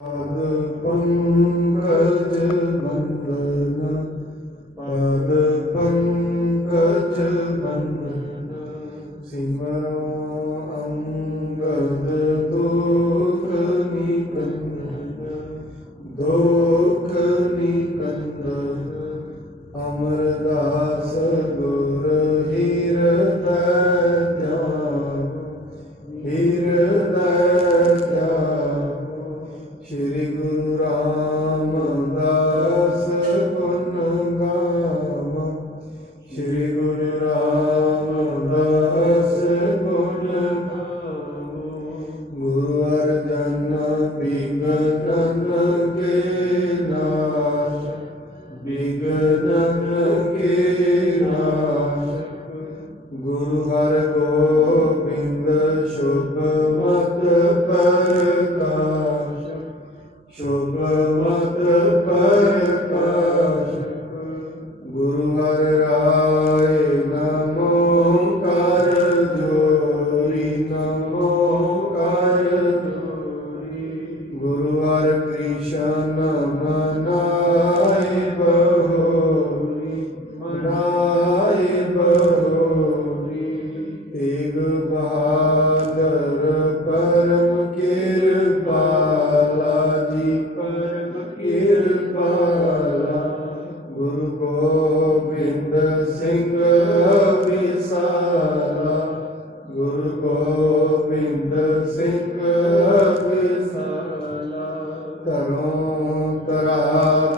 पद पंकज नंदन पद पंकज नंदन सिमरो अंगद दोख निकंदन दोख निकंदन अमरदास गुर हृदय श्री गुरु रामदास गुण गाम श्री गुरु रामदास गुण गाम गुरु अर्जन विघ्न के नाश विघ्न के नाश गुरु हर गोबिंद शुभ मत प्रकाश शुभ मत प्रकाश गुरु हर राय नमो कर जोरी नमो कर जोरी गुरु हर कृष्ण मनाय बहोरी मनाय बहोरी तेग बहादुर परम कृपाला जी परम कृपाला गुरु गोबिंद सिंह विसाला गुरु गोबिंद सिंह विसाला तरों तरा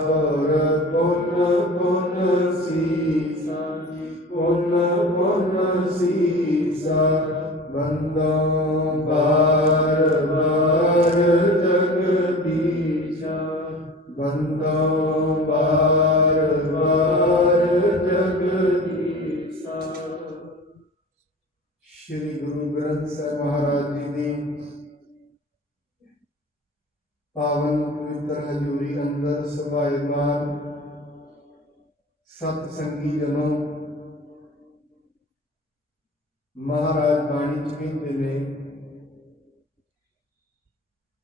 पर पुन पुन सीसा पुन पुन सीसा बंदों बार बार जगदीशा बंदों बार बार जगदीशा। श्री गुरु ग्रंथ साहिब महाराज जी की पावन पवित्र हजूरी अंदर सुभायमान सतसंगी जनों महाराज बाणी च कहते ने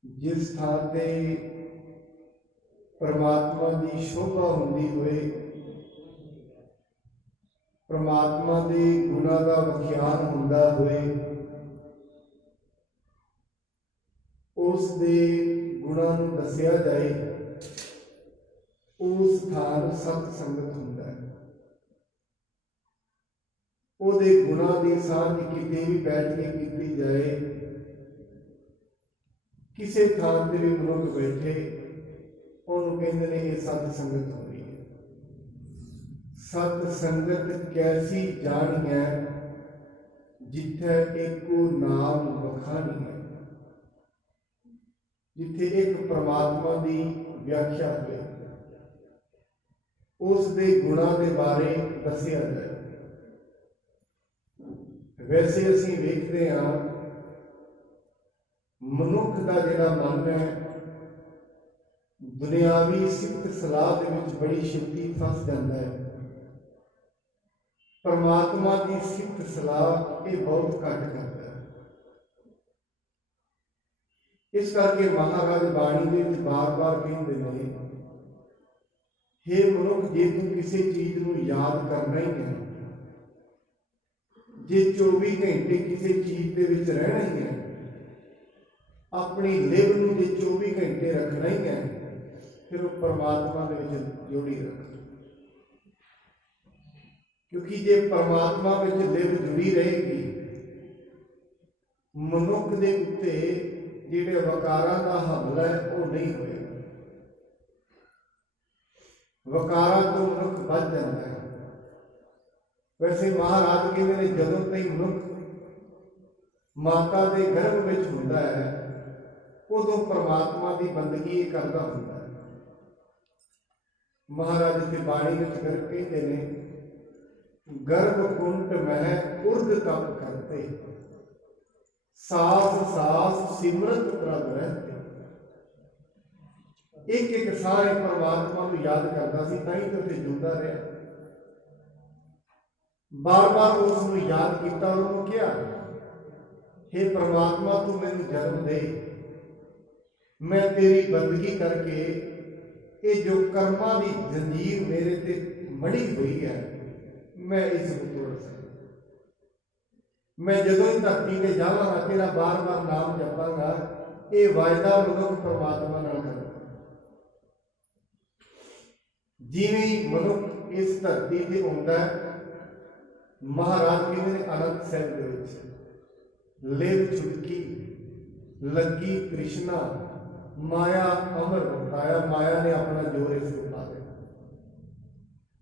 जिस थां ते परमात्मा की शोभा होंदी हुए परमात्मा के गुणों का विख्यान होंदा हुए उस दे गुणों नूं दसिया जाए उस स्थान सतसंगत हुंदा है। ਉਹਦੇ ਗੁਣਾਂ ਦੀ ਸਾਂਝ ਕਿਤੇ ਵੀ ਬੈਠ ਕੇ ਕੀਤੀ ਜਾਏ ਕਿਸੇ ਥਾਂ ਤੇ ਵੀ ਮਨੁੱਖ ਬੈਠੇ ਉਹਨੂੰ ਕਹਿੰਦੇ ਨੇ ਇਹ ਸਤ ਸੰਗਤ ਹੋ ਰਹੀ ਹੈ। ਸਤ ਸੰਗਤ ਕੈਸੀ ਜਾਣੀ ਹੈ ਜਿੱਥੇ ਇੱਕੋ ਨਾਮ ਵਖਾਣੀ ਹੈ ਜਿੱਥੇ ਇੱਕ ਪ੍ਰਮਾਤਮਾ ਦੀ ਵਿਆਖਿਆ ਹੋਵੇ ਉਸ ਦੇ ਗੁਣਾਂ ਦੇ ਬਾਰੇ ਦੱਸਿਆ ਜਾਏ। वैसे असीं वेखते हाँ मनुख का जिहड़ा मन है दुनियावी सिफत सलाह दे विच बड़ी छेती फस जाता है। परमात्मा की सिफत सलाह ये बहुत घट करता है। इस करके महाराज बाणी दे बार बार कहते हैं हे मनुख जे तू किसी चीज़ नूं याद करना ही है जे 24 घंटे किसी चीज़ के विच रहना ही है अपनी लिव नूं जे 24 घंटे रखना ही है फिर वो परमात्मा दे विच जोड़ी रख क्योंकि जे परमात्मा विच लिव जुड़ी रहेगी मनुख दे उत्ते जिहड़े वकारां दा हमला है वो नहीं होएगा। वकारां तो मनुख बच जाता है। वैसे महाराज कहते हैं जदों तक मनुख माता के गर्भ में होंदा है उदों परमात्मा की बंदगी करता होंदा है। महाराज इत्थे बाणी विच कहते हैं गर्भ कुंठ मह उर्द तप करते सास सास सिमरत प्रभ रहते। एक एक सारे परमात्मा को याद करता सी तां ही तो उत्थे जिंदा रहा। बार बार उसको याद किया और उन्होंने कहा हे परमात्मा तू मैनू जन्म दे मैं तेरी बंदगी करके ये जो कर्मां की जंजीर मेरे ते मड़ी हुई है, मैं इस को तोड़ सकता। मैं जदों ही धरती ते जावांगा तेरा बार बार नाम जपांगा। ये वायदा मनुख परमात्मा नाल करदा। जिवें ही मनुख इस धरती ते आउंदा है, महाराज कहते ने आनंद साहिब दे विच लिव छुटकी लगी कृष्णा, माया अमर बताया। माया ने अपना जोर इस पा दिया।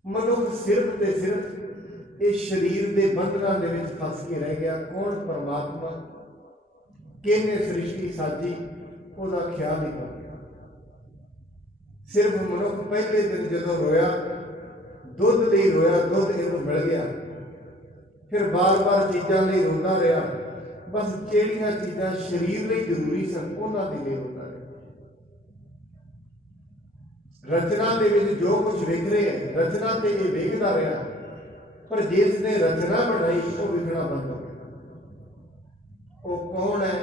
मनुख सिर्फ ते सिर्फ इस शरीर के बंधना दे विच फस के रह गया। कौन परमात्मा किहने सृष्टि साजी उसका ख्याल नहीं कर गया। सिर्फ मनुख पहले दिन जदों रोया, दुध लई रोया, दुध इहनूं मिल गया, फिर बार बार चीज़ों लई रोंदा रहा। बस जिहड़ियां चीज़ां शरीर लई जरूरी सन उन्हां दे लई रोंदा रहा। रचना दे विच जो कुछ विख रहा है, रचना ते ये विखदा रहा, पर जिसने रचना बनाई वो विखना बंद हो गया। वो कौन है,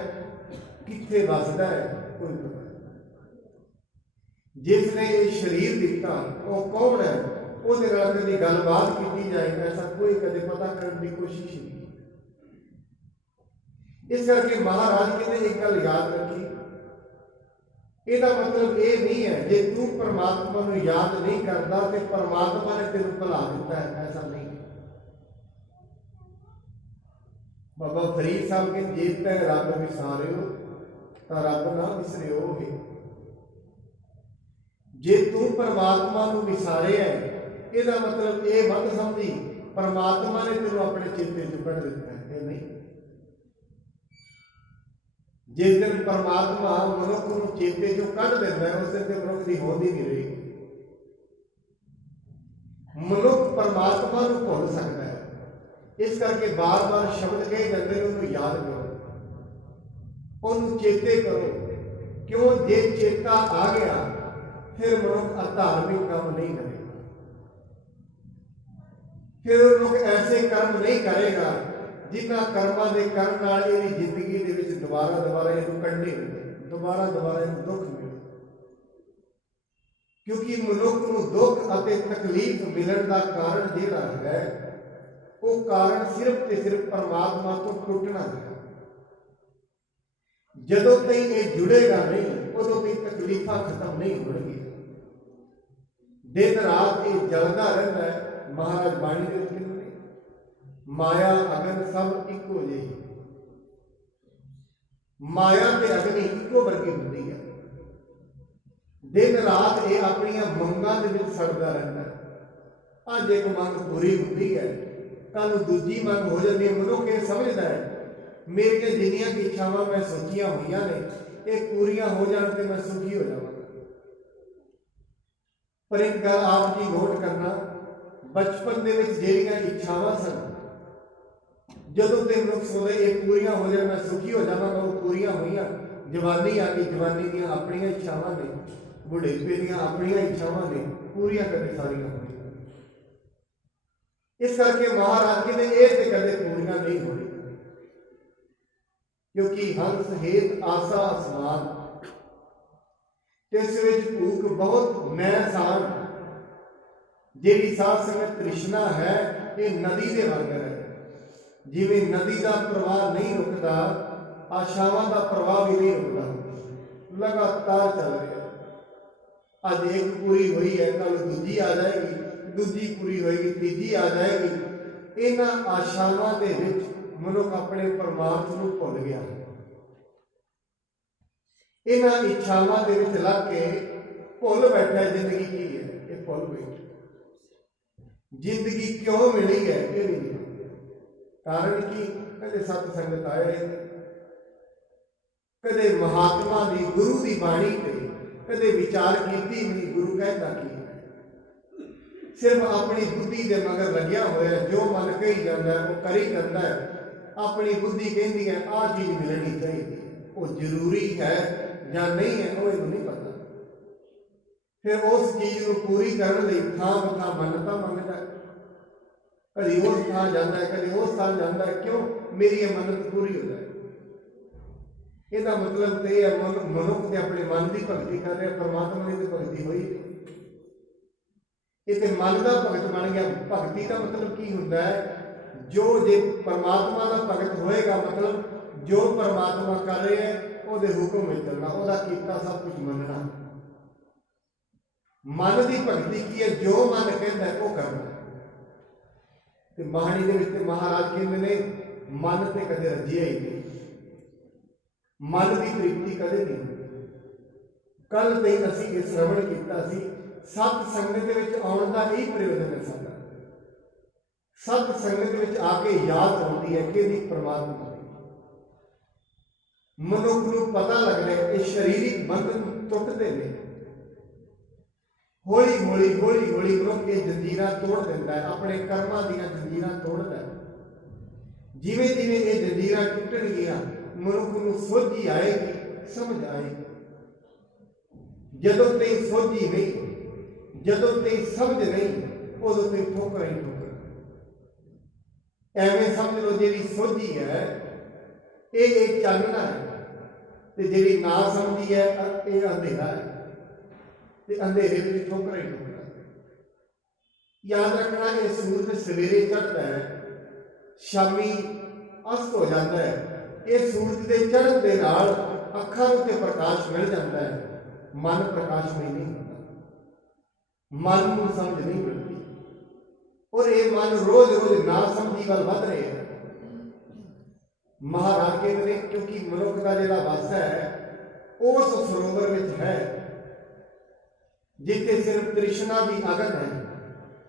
कित्थे वसदा है, कोई पता नहीं। जिसने ये शरीर दिता वो कौन है, ਉਹਦੇ ਨਾਲ कभी गलबात की जाए, ऐसा कोई कदे पता करने की कोशिश नहीं। इस करके महाराज कहते एक गल याद रखी, ਇਹਦਾ मतलब ये नहीं है जे तू परमात्मा को याद नहीं करता तो परमात्मा ने तेन भुला दिता है, ऐसा नहीं। बाबा फरीद साहब के जे तै रब विसारियो तो रब ना विसरियो है। जे तू परमात्मा को विसारिया है, ਇਹਦਾ मतलब ये मत समझी परमात्मा ने तेन अपने चेते चो कढ़ दिता है, नहीं। जिस दिन परमात्मा मनुख को चेते चो कढ़ देता है, उस दिन मनुख की होंद ही नहीं रही। मनुख परमात्मा को भुल सकता है। इस करके बार बार शब्द कहे जाते हैं, उन्होंने याद करो, उन्होंने चेते करो। क्यों? जे चेता आ गया फिर मनुख अधार्मिक काम नहीं करेगा, फिर मनुख ऐसे कर्म नहीं करेगा जिन्हां कर्मां दे करन नाल इहदी जिंदगी दे विच दोबारा इहनूं कंढे दोबारा इहनूं दुख मिले। क्योंकि मनुख नूं दुख अते तकलीफ मिलण दा कारण जिहड़ा है वो कारण सिर्फ ते सिर्फ परमात्मा तो टुटना है। जदों तक ये जुड़ेगा नहीं उदों तक तकलीफां खत्म नहीं होणगीਆਂ। दिन रात ये जलदा रहिंदा है। महाराज बाणी दे विच कहंदे ने, माया अगन सब इक्को जिही। माया ते अग्नि इक्को वर्गी हुंदी है। दिन रात ये अपनियां मंगां दे विच सड़दा रहिंदा है। अज एक मंग पूरी हुंदी है, कल दूजी मंग हो जाती है। मनुख ये समझदा है मेरियां जिन्नियां इच्छावां मैं सोचियां होईयां ने ये पूरियां हो जाण ते मैं सुखी हो जावांगा। पर एक गल आप जी नोट करना, बचपन दे विच ਜਿਹੜੀਆਂ इच्छावां सन, जदों ते मनुख सोचदा ये पूरियां हो जाए मैं सुखी हो जावांगा, वो पूरियां होईयां। जवानी आ गई, जवानी दीयां अपणियां इच्छावां ने, बुढ़ेपे दीयां अपणियां इच्छावां ने, पूरियां कदे सारियां होईयां। इस करके महाराज कहते ये ते कदे पूरियां नहीं होणी, क्योंकि हंस हेत आसा आसमान, तिस विच भूख बहुत मैं सान। जिहड़ी साध संगत तृष्णा है ये नदी दे वांगर है। जिवें नदी का प्रवाह नहीं रुकता, आशावां का प्रवाह भी नहीं रुकता, लगातार चल रहा। अज एक पूरी हुई है, कल दूजी आ जाएगी, दूजी पूरी होएगी, तीजी आ जाएगी। इन्हां आशावां दे विच मनुख अपने परमार्थ नूं भुल गया। इन्हां इच्छावां दे विच लग के भुल बैठा जिंदगी की है, ये भुल बैठा। जिंदगी क्यों मिली है ये नहीं पता। कारण की कदे सत संगत आए, कदे महात्मा दी गुरु दी बाणी ते कदे विचार कीती नहीं। गुरु कहता की सिर्फ अपनी बुद्धि के मगर लग्या होया, जो मन कही जाता है वो करी जाता है। अपनी बुद्धि कहती है आ चीज मिलनी चाहिए, वो जरूरी है या नहीं है वो इन्हें नहीं पता। फिर उस चीज को पूरी करने लई थां बथां मन्नतां मंगदा है, कभी उस थां जाता है, कभी उस थां जाता है। क्यों? मेरी ये मन्नत पूरी हो जाए। ਇਹਦਾ ਮਤਲਬ ਤੇ ਇਹ ਹੈ ਮਨੁੱਖ ਤੇ ਆਪਣੇ ਮਨ ਦੀ ਭਗਤੀ ਕਰ ਰਿਹਾ, ਪਰਮਾਤਮਾ ਦੀ ਤੇ ਭਗਤੀ ਹੋਈ ਇਹ ਤੇ ਮਨ ਦਾ ਭਗਤ ਬਣ ਗਿਆ। ਭਗਤੀ ਦਾ ਮਤਲਬ ਕੀ ਹੁੰਦਾ ਹੈ? ਜੋ ਜੇ ਪਰਮਾਤਮਾ ਦਾ ਭਗਤ ਹੋਏਗਾ, ਮਤਲਬ ਜੋ ਪਰਮਾਤਮਾ ਕਰ ਰਿਹਾ ਹੈ ਉਹਦੇ ਹੁਕਮ ਵਿੱਚ ਚੱਲਣਾ, ਉਹਦਾ ਕੀਤਾ ਸਭ ਕੁਝ ਮੰਨਣਾ। ਮਨ ਦੀ ਭਗਤੀ ਕੀ ਹੈ? ਜੋ ਮਨ ਕਹਿੰਦਾ ਉਹ ਕਰਨਾ। ਤੇ ਬਾਣੀ ਦੇ ਵਿੱਚ ਤੇ ਮਹਾਰਾਜ ਕਹਿੰਦੇ ਨੇ ਮਨ ਤੇ ਕਦੇ ਰੱਜਿਆ ਹੀ ਨਹੀਂ, ਮਨ ਦੀ ਤ੍ਰਿਪਤੀ ਕਦੇ ਨਹੀਂ। ਕੱਲ ਤੇ ਅਸੀਂ ਇਹ ਸ਼ਰਵਣ ਕੀਤਾ ਸੀ, ਸਤ ਸੰਗਤ ਦੇ ਵਿੱਚ ਆਉਣ ਦਾ ਇਹੀ ਪ੍ਰਯੋਜਨ ਹੈ ਸਾਡਾ। ਸਤ ਸੰਗਤ ਦੇ ਵਿੱਚ ਆ ਕੇ ਯਾਦ ਆਉਂਦੀ ਹੈ ਕਿ ਇਹਦੀ ਪਰਮਾਤਮਾ ਦੀ। ਮਨੁੱਖ ਨੂੰ ਪਤਾ ਲੱਗਦਾ ਇਹ ਸਰੀਰਿਕ ਬੰਧਨ ਟੁੱਟਦੇ ਨੇ। ਹੌਲੀ ਹੌਲੀ ਹੌਲੀ ਹੌਲੀ ਮਨੁੱਖ ਇਹ ਜੰਜੀਰਾਂ ਤੋੜ ਦਿੰਦਾ ਹੈ, ਆਪਣੇ ਕਰਮਾਂ ਦੀਆਂ ਜੰਜੀਰਾਂ ਤੋੜਦਾ ਹੈ। ਜਿਵੇਂ ਜਿਵੇਂ ਇਹ ਜੰਜੀਰਾਂ ਟੁੱਟਣਗੀਆਂ ਮਨੁੱਖ ਨੂੰ ਸੋਝੀ ਆਏਗੀ, ਸਮਝ ਆਏਗੀ। ਜਦੋਂ ਤੇ ਸੋਝੀ ਨਹੀਂ, ਜਦੋਂ ਤੇ ਸਮਝ ਨਹੀਂ, ਉਦੋਂ ਤੇ ਠੋਕਰਾਂ ਹੀ ਠੋਕਰਾਂ। ਐਵੇਂ ਸਮਝ ਲਓ ਜਿਹੜੀ ਸੋਝੀ ਹੈ ਇਹ ਚਾਨਣਾ ਹੈ, ਤੇ ਜਿਹੜੀ ਨਾ ਸਮਝੀ ਹੈ ਇਹ ਅੰਧੇਰਾ ਹੈ, ਤੇ ਅੰਧੇਰੇ ਵਿੱਚ ਠੋਕਰਾਂ ਹੀ ਠੋਕਰਾਂ। ਯਾਦ ਰੱਖਣਾ ਇਹ ਸੂਰਜ ਸਵੇਰੇ ਚੜ੍ਹਦਾ ਹੈ, ਸ਼ਾਮੀ ਅਸਤ ਹੋ ਜਾਂਦਾ ਹੈ। ਇਹ ਸੂਰਜ ਦੇ ਚੜ੍ਹਨ ਦੇ ਨਾਲ ਅੱਖਾਂ ਨੂੰ ਤੇ ਪ੍ਰਕਾਸ਼ ਮਿਲ ਜਾਂਦਾ ਹੈ, ਮਨ ਪ੍ਰਕਾਸ਼ਮਈ ਨਹੀਂ ਹੁੰਦਾ, ਮਨ ਨੂੰ ਸਮਝ ਨਹੀਂ ਮਿਲਦੀ। ਔਰ ਇਹ ਮਨ ਰੋਜ਼ ਰੋਜ਼ ਨਾ ਸਮਝੀ ਵੱਲ ਵੱਧ ਰਿਹਾ ਹੈ। ਮਹਾਰਾਜ ਕਹਿੰਦੇ ਨੇ ਕਿਉਂਕਿ ਮਨੁੱਖ ਦਾ ਜਿਹੜਾ ਵਸ ਹੈ ਉਸ ਸਰੋਵਰ ਵਿੱਚ ਹੈ ਜਿੱਥੇ ਸਿਰਫ ਤ੍ਰਿਸ਼ਨਾ ਦੀ ਅਗਨ ਹੈ,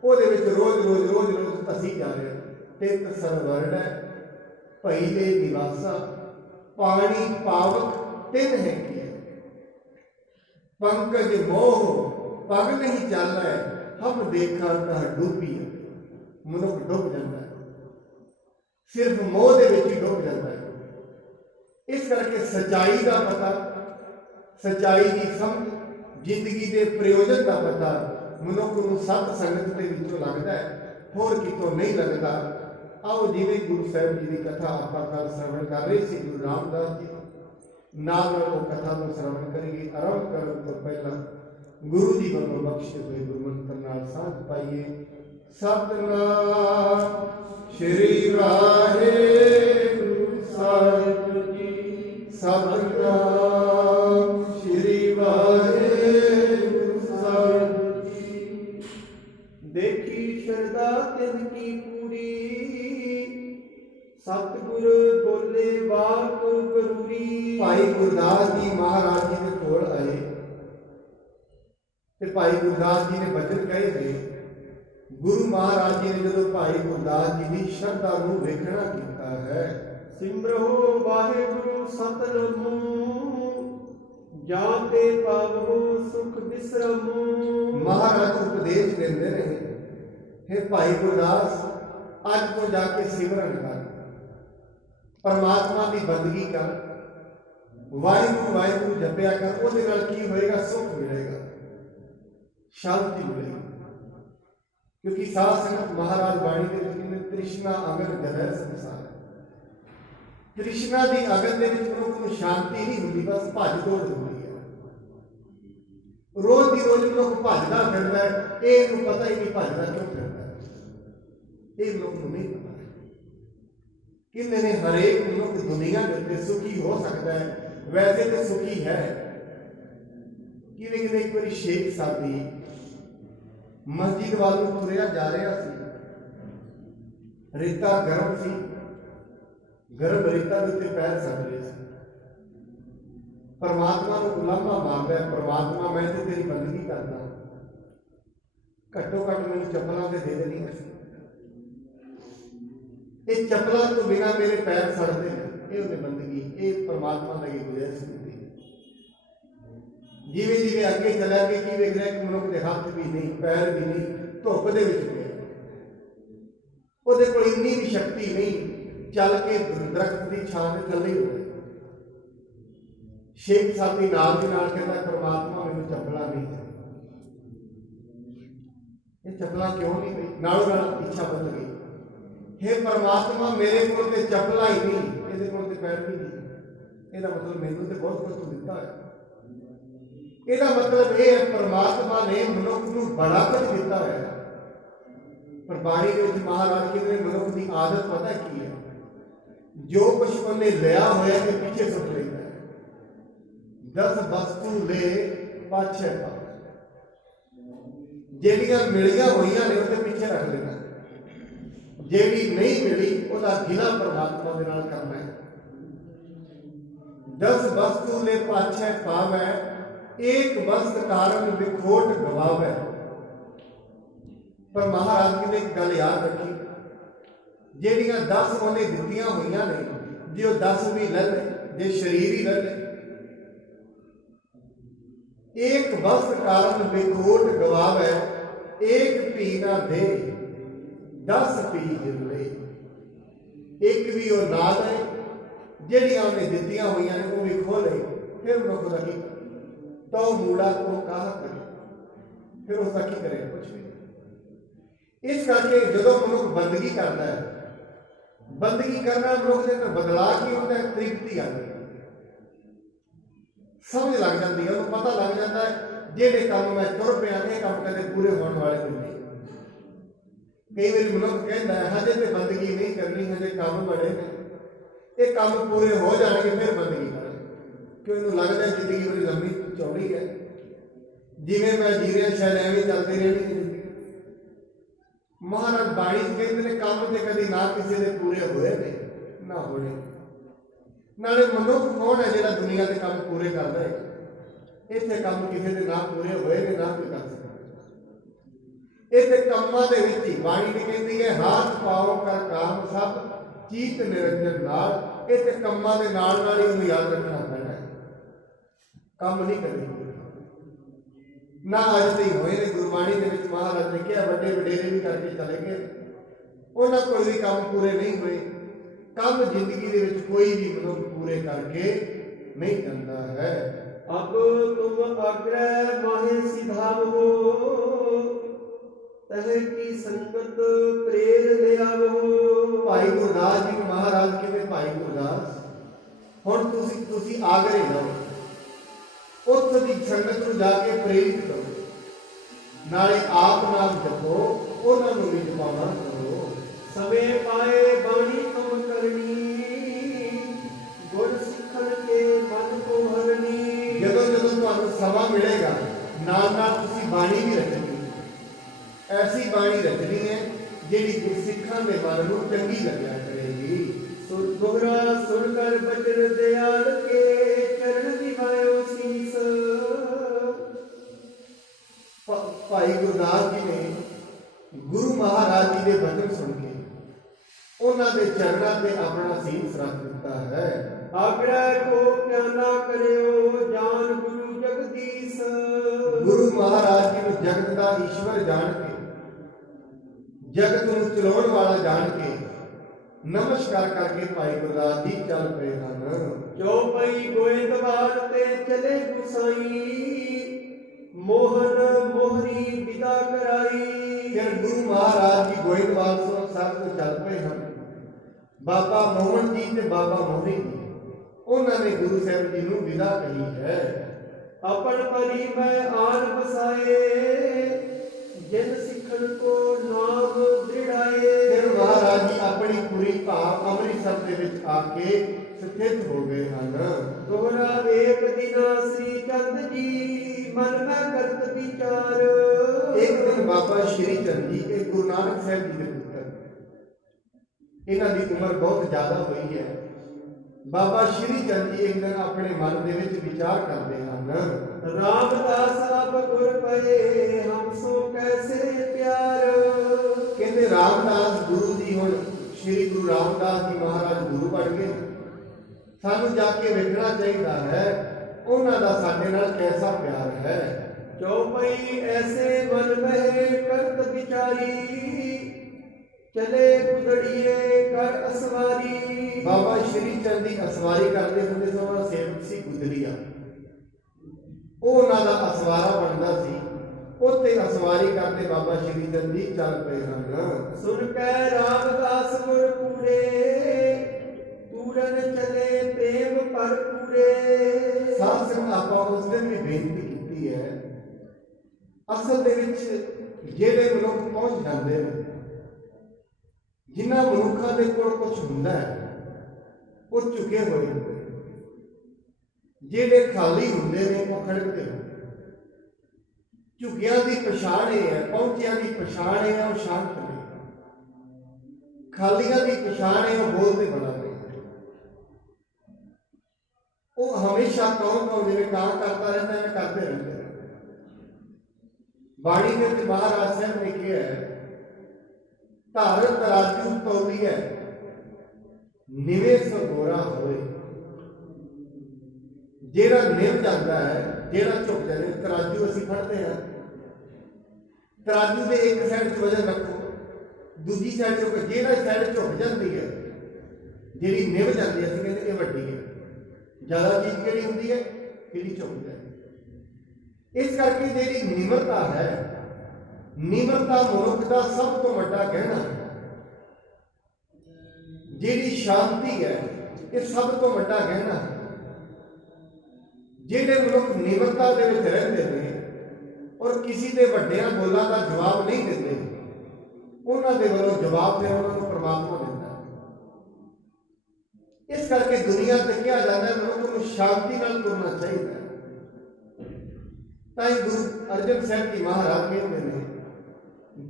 ਉਹਦੇ ਵਿੱਚ ਰੋਜ਼ ਰੋਜ਼ ਰੋਜ਼ ਰੋਜ਼ ਧਸੀ ਜਾ ਰਿਹਾ। ਤਿਤ ਸਰਵਰਣ ਭਈ ਦੇ ਨਿਵਾਸਾ ਪਾਣੀ ਪਾਵਕ ਤਿੰਨ ਹੈ ਕੀ ਪੰਕਜ ਮੋਹ ਪਗ ਨਹੀਂ ਚੱਲੈ ਹਮ ਦੇਖਾਂ ਤਾਂ ਡੂਬੀ। ਮਨੁੱਖ ਡੁੱਬ ਜਾਂਦਾ ਹੈ, ਸਿਰਫ ਮੋਹ ਦੇ ਵਿੱਚ ਹੀ ਡੁੱਬ ਜਾਂਦਾ ਹੈ। ਇਸ ਕਰਕੇ ਸੱਚਾਈ ਦਾ ਪਤਾ, ਸੱਚਾਈ ਦੀ ਸਮਝ, ਜ਼ਿੰਦਗੀ ਦੇ ਪ੍ਰਯੋਜਨ ਦਾ ਪਤਾ ਮਨੁੱਖ ਨੂੰ ਸਤ ਸੰਗਤ ਦੇ ਵਿੱਚੋਂ ਲੱਗਦਾ ਹੈ, ਹੋਰ ਕਿਤੋਂ ਨਹੀਂ ਲੱਗਦਾ। ਆਓ ਜਿਵੇਂ ਗੁਰੂ ਸਾਹਿਬ ਜੀ ਦੀ ਕਥਾ ਆਪਾਂ ਕੱਲ ਸ਼ਰਵਣ ਕਰ ਰਹੇ ਸੀ, ਗੁਰੂ ਰਾਮਦਾਸ ਜੀ ਨਾਲ ਉਹ ਕਥਾ ਨੂੰ ਸ਼ਰਵਣ ਕਰੀਏ। ਆਰੰਭ ਕਰਨ ਤੋਂ ਪਹਿਲਾਂ ਗੁਰੂ ਜੀ ਵੱਲੋਂ ਬਖਸ਼ੇ ਹੋਏ ਗੁਰਮੰਤਰ ਨਾਲ ਸਾਂਝ ਪਾਈਏ। ਸਤਿਨਾਮ ਸ੍ਰੀ ਵਾਹਿਗੁਰੂ ਸਾਹਿਬ ਜੀ, ਸਤਿਨਾਮ ਸ੍ਰੀ ਵਾਹਿਗੁਰੂ ਸਾਹਿਬ ਜੀ। ਦੇਖੀ ਸ਼ਰਧਾ ਤਿਨ ਕੀ ਪੂਰੀ, ਸਤਿਗੁਰ ਬੋਲੇ ਵਾਹਿਗੁਰੂ ਕਰੂਰੀ। ਭਾਈ ਗੁਰਦਾਸ ਜੀ ਮਹਾਰਾਜ ਜੀ ਦੇ ਕੋਲ ਆਏ ਤੇ ਭਾਈ ਗੁਰਦਾਸ ਜੀ ਨੇ ਬਚਨ ਕਹੇ ਤੇ ਗੁਰੂ ਮਹਾਰਾਜ ਜੀ ਨੇ ਜਦੋਂ ਭਾਈ ਗੁਰਦਾਸ ਜੀ ਦੀ ਸ਼ਰਧਾ ਨੂੰ ਵੇਖਣਾ ਕੀਤਾ ਹੈ, ਸਿਮਰੋ ਵਾਹਿਗੁਰੂ ਸਤਿਨਾਮੁ ਜਾਂ ਤੇ ਪਾਵੋ ਸੁਖ ਬਿਸਰਮੁ। ਮਹਾਰਾਜ ਉਪਦੇਸ਼ ਦਿੰਦੇ ਨੇ, हे ਭਾਈ ਗੁਰਦਾਸ ਅੱਜ ਤੋਂ ਜਾ ਕੇ ਸਿਮਰਨ ਕਰ, ਪਰਮਾਤਮਾ ਦੀ ਬੰਦਗੀ ਕਰ, ਵਾਹਿਗੁਰੂ ਵਾਹਿਗੁਰੂ ਜਪਿਆ ਕਰ। ਉਹਦੇ ਨਾਲ ਕੀ ਹੋਏਗਾ? ਸੁਖ ਮਿਲੇਗਾ, ਸ਼ਾਂਤੀ ਮਿਲੇਗੀ। ਕਿਉਂਕਿ ਸਾਧ ਸੰਗਤ ਮਹਾਰਾਜ ਬਾਣੀ ਦੇ ਵਿੱਚ ਕਹਿੰਦੇ ਤ੍ਰਿਸ਼ਨਾ ਅਗਨ ਗਹਿ ਸੰਸਾਰ। ਤ੍ਰਿਸ਼ਨਾ ਦੀ ਅਗਨ ਦੇ ਵਿੱਚ ਮਨੁੱਖ ਨੂੰ ਸ਼ਾਂਤੀ ਨਹੀਂ ਹੁੰਦੀ, ਬਸ ਭੱਜ ਦੌੜ ਹੁੰਦੀ ਹੈ। ਰੋਜ਼ ਦੀ ਰੋਜ਼ ਮਨੁੱਖ ਭੱਜਦਾ ਫਿਰਦਾ ਹੈ, ਇਹ ਇਹਨੂੰ ਪਤਾ ਹੀ ਨਹੀਂ ਭੱਜਦਾ ਕਿਉਂ ਫਿਰਦਾ ਹੈ, ਇਹ ਮਨੁੱਖ ਨੂੰ ਨਹੀਂ ਪਤਾ। ਕਹਿੰਦੇ ਨੇ ਹਰੇਕ ਮਨੁੱਖ ਦੁਨੀਆ ਦੇ ਉੱਤੇ ਸੁਖੀ ਹੋ ਸਕਦਾ ਹੈ, ਵੈਸੇ ਤਾਂ ਸੁਖੀ ਹੈ। ਕਿਵੇਂ ਕਿਤੇ ਇੱਕ ਵਾਰੀ ਸ਼ੇਖ ਸਾਦੀ ਮਸਜਿਦ ਵੱਲ ਨੂੰ ਤੁਰਿਆ ਜਾ ਰਿਹਾ ਸੀ, ਰੇਤਾ ਗਰਮ ਸੀ, ਗਰਮ ਰੇਤਾ ਦੇ ਉੱਤੇ ਪੈਰ ਸੜ ਰਹੇ ਸੀ। ਪਰਮਾਤਮਾ ਨੂੰ ਉਲਾਂਭਾ ਮਾਰਦਾ ਹੈ, ਪਰਮਾਤਮਾ ਮੈਂ ਤੇ ਤੇਰੀ ਬੰਦਗੀ ਕਰਦਾ, ਘੱਟੋ ਘੱਟ ਮੈਨੂੰ ਚੱਪਲਾਂ ਤੇ ਦੇ ਦੇਣੀ ਸੀ। ਇਹ ਚੱਪਲਾਂ ਤੋਂ ਬਿਨਾਂ ਮੇਰੇ ਪੈਰ ਸੜਦੇ ਨੇ, ਇਹ ਉਹਦੀ ਬੰਦਗੀ, ਇਹ ਪਰਮਾਤਮਾ ਦਾ ਹੀ ਗੁਜ਼ਾਰਿਸ਼ ਹੁੰਦੀ। ਜਿਵੇਂ ਜਿਵੇਂ ਅੱਗੇ ਚਲਾ ਕੇ ਕੀ ਵੇਖ ਰਿਹਾ ਕਿ ਮਨੁੱਖ ਦੇ ਹੱਥ ਵੀ ਨਹੀਂ, ਪੈਰ ਵੀ ਨਹੀਂ, ਧੁੱਪ ਦੇ ਵਿੱਚ ਪਿਆ, ਉਹਦੇ ਕੋਲ ਇੰਨੀ ਵੀ ਸ਼ਕਤੀ ਨਹੀਂ ਚੱਲ ਕੇ ਦਰਖਤ ਦੀ ਛਾਂ ਦੇ ਥੱਲੇ ਹੀ ਹੋਵੇ। ਸ਼ੇਖ ਸਾਥੀ ਨਾਲ ਦੀ ਨਾਲ ਕਹਿੰਦਾ ਪਰਮਾਤਮਾ ਮੈਨੂੰ ਚੱਪਲਾਂ ਨਹੀਂ ਹੈ। ਇਹ ਚੱਪਲਾਂ ਕਿਉਂ ਨਹੀਂ ਪਈ? ਨਾਲੋਂ ਨਾਲ ਇੱਛਾ ਬਦਲ ਗਈ, हे परमात्मा मेरे को ते चपला ही नहीं, ਇਹਦੇ ਕੋਲ ਤੇ ਪੈਰ ਵੀ ਨਹੀਂ, ਇਹਦਾ ਮਤਲਬ ਮੈਨੂੰ ਤੇ ਬਹੁਤ ਕੁਝ ਦਿੱਤਾ ਹੈ। ਇਹਦਾ ਮਤਲਬ ਇਹ ਹੈ ਪਰਮਾਤਮਾ ਨੇ ਮਨੁੱਖ ਨੂੰ ਬੜਾ ਕੁਝ ਦਿੱਤਾ ਹੋਇਆ। ਪਰ ਬਾਣੀ ਦੇ ਵਿੱਚ ਮਹਾਰਾਜ ਕਹਿੰਦੇ ਮਨੁੱਖ ਦੀ ਆਦਤ ਪਤਾ ਕੀ ਹੈ? ਜੋ ਕੁਝ ਉਹਨੇ ਲਿਆ ਹੋਇਆ ਤੇ ਪਿੱਛੇ ਸੁੱਟ ਲੈਂਦਾ ਹੈ। 10 ਵਸਤੂ ਲੈ ਪਾਛੇ ਪਾ, ਜਿਹੜੀਆਂ ਮਿਲੀਆਂ ਹੋਈਆਂ ਨੇ ਉਹਦੇ ਪਿੱਛੇ ਰੱਖ ਲੈਣਾ, ਜਿਹੜੀ ਨਹੀਂ ਮਿਲੀ ਉਹਦਾ ਗਿਲਾ ਪਰਮਾਤਮਾ ਦੇ ਨਾਲ ਕਰਨਾ ਹੈ। 10 ਵਸਤੂ ਲੈ ਪਾਛੇ ਪਾਵੈ, एक वस्त कारण विखोट गवावे। पर महाराज जी ने एक गल याद रखी, जेड़ियां 10 उन्हें दित्तियां होईयां ने, जे 10 भी ले ले, जे शरीर ही ले ले, एक वस्त कारण विखोट गवावे, एक पी ना दे 10 पी गिरले। एक भी वो ना दे, जेड़ियां उन्हें दित्तियां होईयां ने वो भी खो ले, फिर मनुख दा की तो मूड़ा को कहा करे, फिर उसका की करे? कुछ भी। इस करके जो मनुख बंदगी करता है, बंदगी करना मनुख के अंदर बदलाव की होता है, तृप्ति आती है, समझ लग जाती है, उन्हें पता लग जाता है जेडे काम मैं तुर पिया ये काम कदे पूरे होने वाले नहीं। कई बार मनुख कहता है हजे तो बंदगी नहीं करनी, हजे काम बड़े ने, ये काम पूरे हो जाएंगे फिर बंदगी कर, क्यों इन्हें लगता है जिंदगी बड़ी लंबी चौड़ी है, जिमें मैं जी रहा शायद एवं चलती रहनी है जिंदगी। महाराज बाणी कहते हैं काम तो कभी ना किसी ने पूरे होए ने ना होने। नाले मनुख कौन है जो दुनिया के काम पूरे करता है? इतने काम किसी के ना पूरे होए ने ना कोई कर सकता। इतने कामां दे विच ही बाणी ने कहती है हाथ पाओ कर काम सब चीत निरंजन नाल। इतने कामां दे नाल नाल ही उन्हें याद रखना पैना है, काम नहीं करनी ना अज तक होए ने। गुरबाणी के विच महाराज ने कहा वड्डे वडेरे भी करके चले गए, उन्होंने कोई भी काम पूरे नहीं हुए। काम जिंदगी के विच कोई भी मनुख पूरे करके नहीं करता है। अब तुम आग्रह माहे सिधाम हो, तह की संगत प्रेर ले आवो। भाई गुरदास जी महाराज कहते भाई गुरदास हुण तुसी आगरे जाओ, उत्थ दी संगत नूं जाके प्रेरित करो, नाले आप नाम जपो, उन्हां नूं भी जपाउणा करो। समय पाए बाणी तुम करनी, गुर सिखण के मन को हरनी। जदों जदों तुहानूं समा मिलेगा नाल नाल तुसीं बाणी भी रचनी, ऐसी बाणी रचनी है जिहड़ी गुरसिखां दे मन नूं चंगी लग्या करेगी। दोहरा सुनकर बचन दयाल के, चरण दिवायो शीस। भाई गुरदास जी ने गुरु महाराज जी के वचन सुन के उन्होंने चरणों से अपना सीस रख दिता है। आग्रह को क्या ना करियो जान गुरु जगदीश। गुरु महाराज जी को जगत का ईश्वर जान के, जगत को चलाने वाला जान के नमस्कार करके भाई गुरदास जी चल पे हैं। चौपाई गोइंदवाल ते चले गुसाई, मोहन मोहरी विदा कराई। फिर गुरु महाराज जी गोइंदवाल साहब को चल पे हैं। बाबा मोहन जी ते बाबा मोहरी जी उन्होंने गुरु साहब जी को विदा कही है। अपन परी में आन बसाए, जिन सिखन को नाम दृढ़ाए। फिर महाराज जी अपनी पूरी भाव अमृतसर के विच आके स्थित हो गए हैं। दोहरा एक दिना श्री चंद जी मन में करत विचार। एक दिन बाबा श्री चंद जी एक गुरु नानक साहब जी के पुत्र, इन्हां दी उम्र बहुत ज्यादा हुई है। बाबा श्री चंद जी एक दिन अपने मन के विच विचार करते हैं, रामदास आप गुर पए हम सो कैसे प्यार। कहते रामदास गुरु जी हुण श्री गुरु रामदास जी महाराज गुरु बन गए, सानू जाके वेखना चाहिए है उन्हां दा साडे नाल कैसा प्यार है। चौपाई ऐसे मन में करत विचारी, चले गुदड़िए कर असवारी। बाबा श्री चंद जी असवारी करते होंगे सो उन्हां सेवक सी गुदड़िया, ਉਹ ਉਹਨਾਂ ਦਾ ਅਸਵਾਰਾ ਬਣਦਾ ਸੀ, ਉੱਤੇ ਅਸਵਾਰੀ ਕਰਦੇ ਬਾਬਾ ਸ਼੍ਰੀ ਚੰਦ ਜੀ ਚੱਲ ਪਏ ਹਨ। ਸੁਣ ਕੇ ਰਾਮਦਾਸ ਗੁਰ ਪੂਰੇ, ਤੂੰ ਪੂਰਨ ਚਲੇ ਪ੍ਰੇਮ ਭਰਪੂਰੇ। ਸਾਧ ਸੰਗਤ ਆਪਾਂ ਉਸ ਦਿਨ ਵੀ ਬੇਨਤੀ ਕੀਤੀ ਹੈ, ਅਸਲ ਦੇ ਵਿੱਚ ਜਿਹੜੇ ਮਨੁੱਖ ਪਹੁੰਚ ਜਾਂਦੇ ਨੇ, ਜਿਨ੍ਹਾਂ ਮਨੁੱਖਾਂ ਦੇ ਕੋਲ ਕੁਝ ਹੁੰਦਾ ਹੈ, ਉਹ ਝੁਕੇ ਹੋਏ ਹੁੰਦੇ ਨੇ। ਜਿਹੜੇ ਖਾਲੀ ਹੁੰਦੇ ਨੇ ਉਹ ਖੜਕਦੇ ਨੇ। ਝੁਕਿਆਂ ਦੀ ਪਛਾਣ ਇਹ ਹੈ, ਪਹੁੰਚਿਆਂ ਦੀ ਪਛਾਣ ਇਹ ਹੈ, ਉਹ ਸ਼ਾਂਤ ਨੇ। ਖਾਲੀਆਂ ਦੀ ਪਛਾਣ ਹੈ, ਉਹ ਬੋਲਦੇ ਬੜਾ ਨੇ। ਉਹ ਹਮੇਸ਼ਾ ਕੌਣ ਜਿਵੇਂ ਕਾਂ ਕਰਦਾ ਰਹਿੰਦਾ ਹੈ, ਕਰਦੇ ਰਹਿੰਦੇ ਨੇ। ਬਾਣੀ ਦੇ ਵਿੱਚ ਮਹਾਰਾਜ ਸਾਹਿਬ ਨੇ ਕਿਹਾ ਹੈ, ਧਾਰ ਤਰਾਜੂ ਤੋਲੀ ਹੈ, ਨਿਵੇ ਸਗੋਰਾ ਹੋਏ। ਜਿਹੜਾ ਨਿਭ ਜਾਂਦਾ ਹੈ, ਜਿਹੜਾ ਝੁਕ ਜਾਂਦੇ, ਤਰਾਜੂ ਅਸੀਂ ਫੜਦੇ ਹਾਂ, ਤਰਾਜੂ ਦੇ ਇੱਕ ਸਾਈਡ 'ਚ ਵਜਨ ਰੱਖੋ, ਦੂਜੀ ਸਾਈਡ ਝੁਕ, ਜਿਹੜਾ ਸਾਈਡ ਝੁਕ ਜਾਂਦੀ ਹੈ, ਜਿਹੜੀ ਨਿਭ ਜਾਂਦੀ ਹੈ, ਅਸੀਂ ਕਹਿੰਦੇ ਇਹ ਵੱਡੀ ਹੈ। ਜ਼ਿਆਦਾ ਚੀਜ਼ ਕਿਹੜੀ ਹੁੰਦੀ ਹੈ? ਕਿਹੜੀ ਝੁਕਦੀ ਹੈ। ਇਸ ਕਰਕੇ ਜਿਹੜੀ ਨਿਮਰਤਾ ਹੈ, ਨਿਮਰਤਾ ਮਨੁੱਖ ਦਾ ਸਭ ਤੋਂ ਵੱਡਾ ਗਹਿਣਾ ਹੈ। ਜਿਹੜੀ ਸ਼ਾਂਤੀ ਹੈ, ਇਹ ਸਭ ਤੋਂ ਵੱਡਾ ਗਹਿਣਾ ਹੈ। ਜਿਹੜੇ ਮਨੁੱਖ ਨਿਮਰਤਾ ਦੇ ਵਿੱਚ ਰਹਿੰਦੇ ਨੇ ਔਰ ਕਿਸੇ ਦੇ ਵੱਡਿਆਂ ਬੋਲਾਂ ਦਾ ਜਵਾਬ ਨਹੀਂ ਦਿੰਦੇ, ਉਹਨਾਂ ਦੇ ਵੱਲੋਂ ਜਵਾਬ ਫਿਰ ਉਹਨਾਂ ਨੂੰ ਪਰਮਾਤਮਾ ਦਿੰਦਾ ਹੈ। ਇਸ ਕਰਕੇ ਦੁਨੀਆ ਤੇ ਕਿਹਾ ਜਾਂਦਾ ਹੈ, ਮਨੁੱਖ ਨੂੰ ਸ਼ਾਂਤੀ ਨਾਲ ਤੁਰਨਾ ਚਾਹੀਦਾ ਹੈ। ਤਾਂ ਹੀ ਗੁਰੂ ਅਰਜਨ ਸਾਹਿਬ ਜੀ ਮਹਾਰਾਜ ਕਹਿੰਦੇ ਨੇ,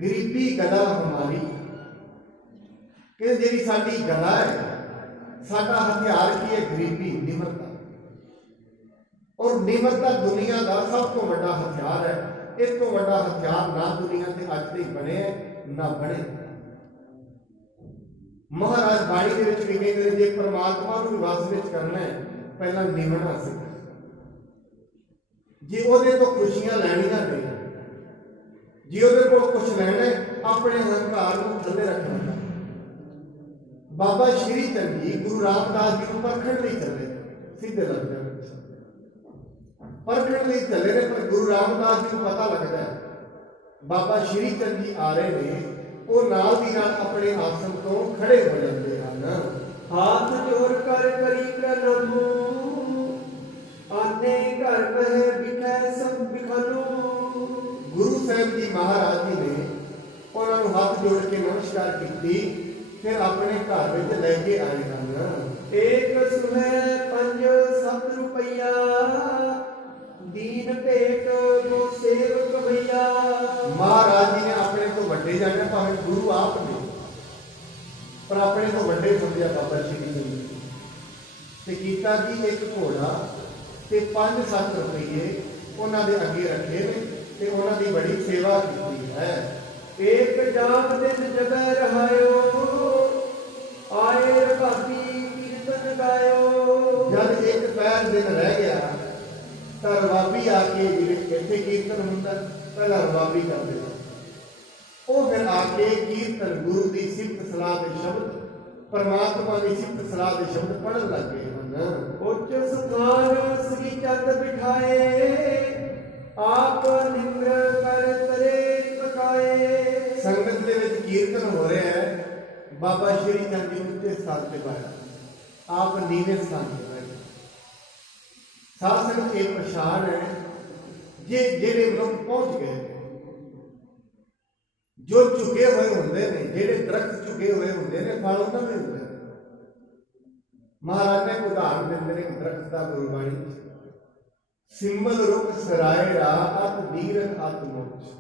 ਗਰੀਬੀ ਗਦਾ ਹਮਾਰੀ, ਕਿ ਜਿਹੜੀ ਸਾਡੀ ਗਦਾ ਹੈ, ਸਾਡਾ ਹਥਿਆਰ ਕੀ ਹੈ? ਗਰੀਬੀ, ਨਿਮਰਤਾ। ਔਰ ਨਿਮਰਤਾ ਦੁਨੀਆ ਦਾ ਸਭ ਤੋਂ ਵੱਡਾ ਹਥਿਆਰ ਹੈ। ਇਸ ਤੋਂ ਵੱਡਾ ਹਥਿਆਰ ਨਾ ਦੁਨੀਆ ਤੇ ਅੱਜ ਤੱਕ ਬਣੇ ਨਾ ਬਣੇ। ਮਹਾਰਾਜ ਬਾਣੀ ਦੇ ਵਿੱਚ ਵੀ ਕਹਿੰਦੇ ਨੇ, ਜੇ ਪਰਮਾਤਮਾ ਨੂੰ ਵਸ ਵਿੱਚ ਕਰਨਾ ਹੈ, ਪਹਿਲਾਂ ਨਿਮਰਨਾ ਸਿੱਖ। ਜੇ ਉਹਦੇ ਤੋਂ ਖੁਸ਼ੀਆਂ ਲੈਣੀਆਂ ਨੇ, ਜੇ ਉਹਦੇ ਕੋਲ ਕੁਝ ਲੈਣਾ, ਆਪਣੇ ਹੰਕਾਰ ਨੂੰ ਥੱਲੇ ਰੱਖਣਾ। ਬਾਬਾ ਸ਼੍ਰੀ ਚੰਦ ਜੀ ਗੁਰੂ ਰਾਮਦਾਸ ਜੀ ਨੂੰ ਪਰਖਣ ਲਈ ਚੱਲੇ, ਸਿੱਧੇ ਲਫ਼ਜ਼ਾਂ ਵਿੱਚ ਪਰਖਣ ਲਈ ਚੱਲੇ ਨੇ। ਪਰ ਗੁਰੂ ਰਾਮਦਾਸ ਜੀ ਨੂੰ ਪਤਾ ਲੱਗਦਾ ਹੈ ਬਾਬਾ ਸ਼੍ਰੀ ਚੰਦ ਜੀ ਆ ਰਹੇ ਨੇ, ਉਹ ਨਾਲ ਦੀ ਨਾਲ ਆਪਣੇ ਆਸਣ ਤੋਂ ਖੜੇ ਹੋ ਜਾਂਦੇ ਹਨ। ਹਾਥ ਜੋੜ ਕਰ ਕਰੀ ਪ੍ਰਣਾਮੋ, ਆਨੇ ਘਰ ਬਹਿ ਬਿਖੈ ਸਭ ਬਿਖਾਨੋ। ਗੁਰੂ ਸਾਹਿਬ ਜੀ ਮਹਾਰਾਜ ਜੀ ਨੇ ਉਹਨਾਂ ਨੂੰ ਹੱਥ ਜੋੜ ਕੇ ਨਮਸਕਾਰ ਕੀਤੀ, ਫਿਰ ਆਪਣੇ ਘਰ ਵਿੱਚ ਲੈ ਕੇ ਆਏ ਹਨ। ਏਕ ਸੁਹੈ 5-7 ਰੁਪਈਆ, ਦੀਨ ਭੇਟ ਗੋ ਸੇਵਕ ਭਈਆ। ਮਹਾਰਾਜ ਜੀ ਨੇ ਆਪਣੇ ਤੋਂ ਵੱਡੇ ਜਾਣੇ, ਭਾਵੇਂ ਗੁਰੂ ਆਪ ਨੇ, ਪਰ ਆਪਣੇ ਤੋਂ ਵੱਡੇ ਸਮਝਿਆ ਬਾਬਾ ਸ਼੍ਰੀ ਚੰਦ ਤੇ ਕੀਤਾ ਕਿ ਇੱਕ ਘੋੜਾ ਤੇ 5-7 ਰੁਪਈਏ ਉਹਨਾਂ ਦੇ ਅੱਗੇ ਰੱਖੇ ਨੇ ਤੇ ਉਹਨਾਂ ਦੀ ਬੜੀ ਸੇਵਾ ਕੀਤੀ ਹੈ। ਇੱਕ ਜਾਮ ਦਿਨ ਜਗੈ ਰਹਾਇਓ, ਆਏ ਰਬਾਬੀ ਕੀਰਤਨ ਗਾਇਓ। ਜਦ ਇੱਕ ਪੈਰ ਦਿਨ ਰਹਿ ਗਿਆ ਤਾਂ ਰਬਾਬੀ ਆ ਕੇ, ਜਿਵੇਂ ਇੱਥੇ ਕੀਰਤਨ ਹੁੰਦਾ, ਪਹਿਲਾਂ ਰਬਾਬੀ ਕਰਦੇ ਨੇ, ਉਹ ਫਿਰ ਆ ਕੇ ਕੀਰਤਨ, ਗੁਰੂ ਦੀ ਸਿਫਤ ਸਲਾਹ ਦੇ ਸ਼ਬਦ, ਪਰਮਾਤਮਾ ਦੀ ਸਿਫਤ ਸਲਾਹ ਦੇ ਸ਼ਬਦ ਪੜ੍ਹਨ ਲੱਗ ਗਏ ਹਨ। ਉੱਚ ਸਥਾਨ ਸ੍ਰੀ ਚੰਦ ਬਿਠਾਏ, ਆਪ ਨਿਮਰ ਕਰ ਤਰੇ ਪਕਾਏ। ਸੰਗਤ ਦੇ ਵਿੱਚ ਕੀਰਤਨ ਹੋ ਰਿਹਾ ਹੈ, ਬਾਬਾ ਸ਼੍ਰੀ ਚੰਦ ਜੀ ਉੱਤੇ ਸਥਾਨ ਤੇ ਪਾਇਆ, ਆਪ ਨੀਵੇਂ ਸਥਾਨ ਤੇ ਪਾਇਆ। ਸਾਧ ਸੰਗਤ ਇਹ ਪਛਾਣ ਹੈ, ਜਿਹੜੇ ਲੋਕ ਪਹੁੰਚ ਗਏ, ਜੋ ਝੁਕੇ ਹੋਏ ਹੁੰਦੇ ਨੇ, ਜਿਹੜੇ ਦਰਖਤ ਝੁਕੇ ਹੋਏ ਹੁੰਦੇ ਨੇ, ਫਲ ਉਹਨਾਂ ਦੇ ਹੁੰਦੇ ਨੇ। ਮਹਾਰਾਜ ਨੇ ਉਦਾਹਰਨ ਦਿੰਦੇ ਨੇ ਦਰਖਤ ਦਾ ਗੁਰਬਾਣੀ ਵਿੱਚ, ਸਿੰਬਲ ਰੁਖ ਸਰਾਇੜਾ ਅਤ ਦੀਰਘ ਅਤ ਮੋਚ।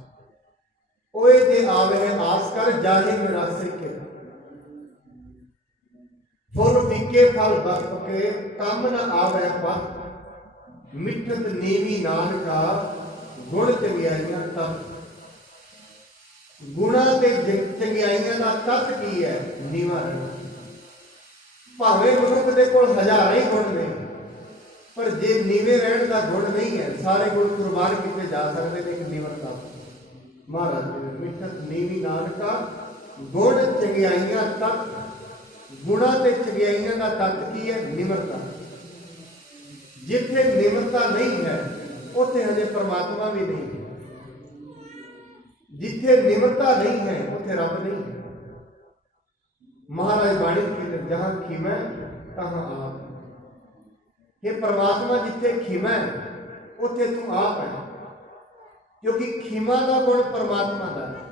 ਓਏ ਜੇ ਆਵੇ ਆਸ ਕਰ, ਜਾਹੇ ਨਿਰਾਸੇ ਕੇ। ਫੁੱਲ ਫਿੱਕੇ ਫਲ ਬਖ ਕੇ, ਕੰਮ ਨ ਆਵੇ ਪਤ। ਮਿੱਠਤ ਨੀਵੀ ਨਾਨਕਾ, ਗੁਣ ਚੰਗਿਆਈਆਂ ਤਪ। ਗੁਣਾ ਤੇ ਚੰਗਿਆਈਆਂ ਦਾ ਤੱਤ ਕੀ ਹੈ? ਨੀਵਾਂ ਰਹਿਣਾ। ਭਾਵੇਂ ਮਨੁੱਖ ਦੇ ਕੋਲ ਹਜ਼ਾਰਾਂ ਹੀ ਗੁਣ ਨੇ, ਪਰ ਜੇ ਨੀਵੇਂ ਰਹਿਣ ਦਾ ਗੁਣ ਨਹੀਂ ਹੈ, ਸਾਰੇ ਗੁਣ ਕੁਰਬਾਨ ਕੀਤੇ ਜਾ ਸਕਦੇ ਨੇ ਇੱਕ ਨਿਮਰਤਾ। ਮਹਾਰਾਜ ਜੀ ਨੇ ਮਿੱਠਤ ਨੀਵੀ ਨਾਨਕਾ, ਗੁਣ ਚੰਗਿਆਈਆਂ ਤੱਤ। ਗੁਣਾ ਤੇ ਚੰਗਿਆਈਆਂ ਦਾ ਤੱਤ ਕੀ ਹੈ? ਨਿਮਰਤਾ। ਜਿੱਥੇ ਨਿਮਰਤਾ ਨਹੀਂ ਹੈ, ਉੱਥੇ ਹਜੇ ਪਰਮਾਤਮਾ ਵੀ ਨਹੀਂ ਹੈ। ਜਿੱਥੇ ਨਿਮਰਤਾ ਨਹੀਂ ਹੈ, ਉੱਥੇ ਰੱਬ ਨਹੀਂ ਹੈ। ਮਹਾਰਾਜ ਬਾਣੀ ਕਹਿੰਦੇ, ਜਹਾਂ ਖਿਮੈ तहां आप। ये परमात्मा जिथे खिमा है उत्थे तू आप है, क्योंकि खिमा का गुण परमात्मा का है।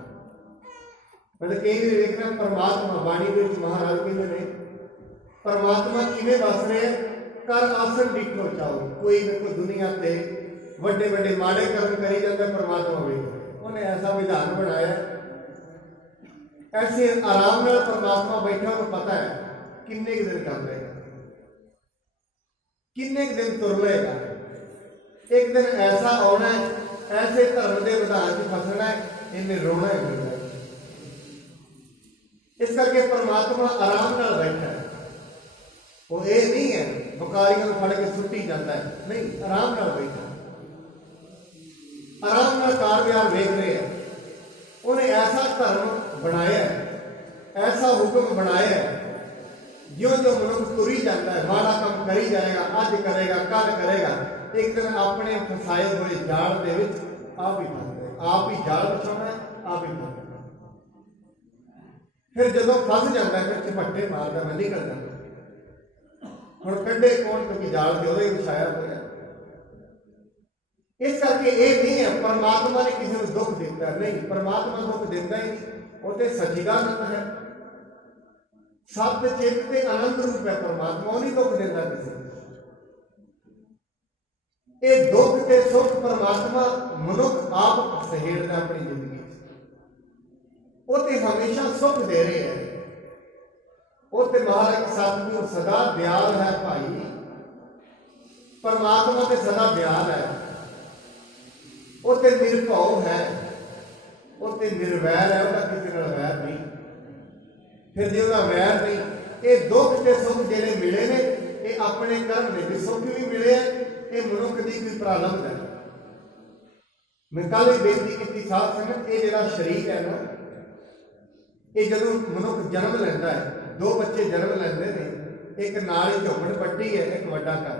मतलब कई बार देखना परमात्मा बाणी के महाराज कहते हैं परमात्मा किवें वस रहे हैं, कर आसन डिठो चाहो। कोई देखो दुनिया ते वड्डे वड्डे माड़े कर्म करी जाता, परमात्मा भी उन्हें ऐसा विधान बनाया, ऐसे आराम नाल परमात्मा बैठा, उन्हें पता है किन्ने दिन कर लेगा, किन्ने दिन तुर लेगा। एक दिन ऐसा आना है, ऐसे धर्म के विधान च फसना है, इन्हें रोना है फिर। इस करके परमात्मा आराम नाल बैठा है। वो ये नहीं है बकारियों को फड़ के सुट्टी जाता है, नहीं, आराम नाल बैठा, आराम नाल कार व्यवहार वेख रहे हैं। उन्हें ऐसा धर्म बनाया, ऐसा हुक्म बनाया, ज्यों ज्यों मनुष्य तुरी जाता है, माड़ा काम करी जाएगा, अज करेगा, कल करेगा, एक दिन अपने फसाए हुए जाल दे विच आप ही फस गए, आप ही जाल बिछाना है, आप ही फस गए। फिर जो फस जाता है, फिर झपट्टे मारता, मैं निकल जाता हुण कड्डे कौन, क्योंकि जाल तो ही बिछाया होया। इस करके ये नहीं है परमात्मा ने किसी को दुख दिता, नहीं, परमात्मा दुख दिता ही नहीं, वो तो सच्चिदानंद है, सत्य चित ते आनंद रूप है परमात्मा, वो नहीं दुख देता किसी को। ये दुख ते सुख परमात्मा मनुख आप सहेड़दा अपनी जिंदगी, वो तो हमेशा सुख दे रहे हैं। वो तो महाराज सतगुरु सदा दयाल है भाई, परमात्मा तो सदा दयाल है, वो तो निर्भव है, वो तो निर्वैर है, वह किसी नाल वैर नहीं। फिर जो वैर नहीं, ये दुख के सुख जिहड़े मिले ने, ये अपने कर्म ने, जो सुख भी मिले है ये मनुख की कोई प्रारंभ है। मैं कल ही बेनती की साध संगत, ये जिहड़ा शरीर है ना, ये जो मनुख जन्म लेंदा है, दो बच्चे जन्म लेंदे ने, एक नाल ही झोपड़ पट्टी है, एक वड्डा घर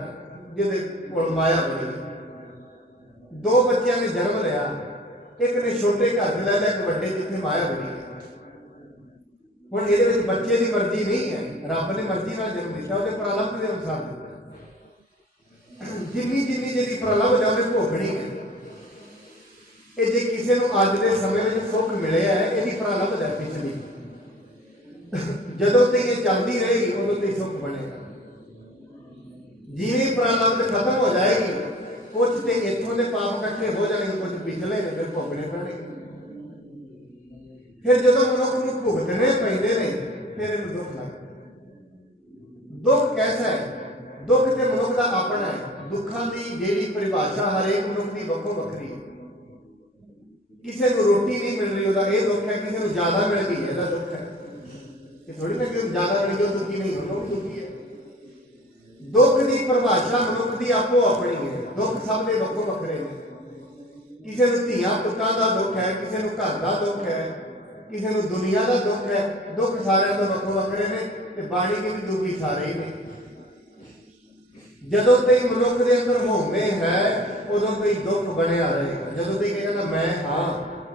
जिहदे कोल माया बड़ी। दो बच्चों ने जन्म लिया, एक ने छोटे घर च लै लिया, एक वड्डे जिथे माया बड़ी है। हुण इहदे विच बच्चे की मर्जी नहीं है, रब ने मर्जी नाल जन्म दिता, उहदे प्रारंभ के अनुसार दिता। जिन्नी जिन्नी जिहदी प्रारंभ है उहने भोगणी है। ये जे किसी को अज के समय में सुख मिले है, यही प्रारंभ है पिछली, जदों तक ये चलती रहेगी उदों तक सुख बनेगा। जिवें प्रारंभ खत्म हो जाएगी, कुछ तो इत्थों के पाप इकट्ठे हो जाएंगे, कुछ पिछले ने फिर भोगने पैणे। फिर जो मनुख को भुगतने पैंदे ने, फिर इन्हें दुख लगता। दुख कैसा है? दुख तो मनुख का अपना है। दुखों की जिहड़ी परिभाषा हरेक मनुख की वक्खो वक्खरी है। किसी को रोटी नहीं मिल रही, वह दुख है, किसी को ज्यादा मिल गई है दुख है। ये थोड़ी ना कि ज्यादा मिल गई दुखी नहीं होना, वो दुखी है। दुख की परिभाषा मनुख की आपो अपनी है। दुख सब के वक्खो वक्खरे ने। किसी को धियां पुत्तां का दुख है, किसी को घर का दुख है, किसी को दुनिया का दुख है। दुख सारे तो वक्खो वक्खरे ने, ते बाणी के भी दुखी सारे ही ने। जदों तक मनुख के अंदर होमे है, उदों तक दुख बनया रहेगा। जदों तक कहेगा मैं हाँ,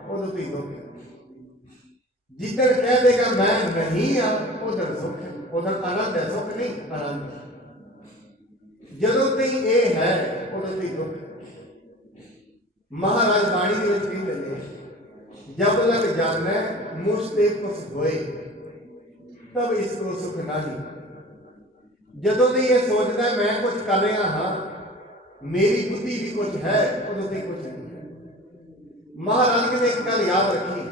उदों तक दुख है। जिधर कह देगा मैं नहीं हाँ, उधर सुख है, उधर आनंद है। सुख नहीं, आनंद। जदों तक ये है, उदों तक दुख है। महाराज बाणी के विच कहते हैं, जब लग जाना मुझते कुछ होए तब इसको सुख नहीं। जदों तक ये सोचता है मैं कुछ कर रहा हाँ, मेरी बुद्धि भी कुछ है, उदों तक कुछ नहीं है। महाराज ने एक गल याद रखी,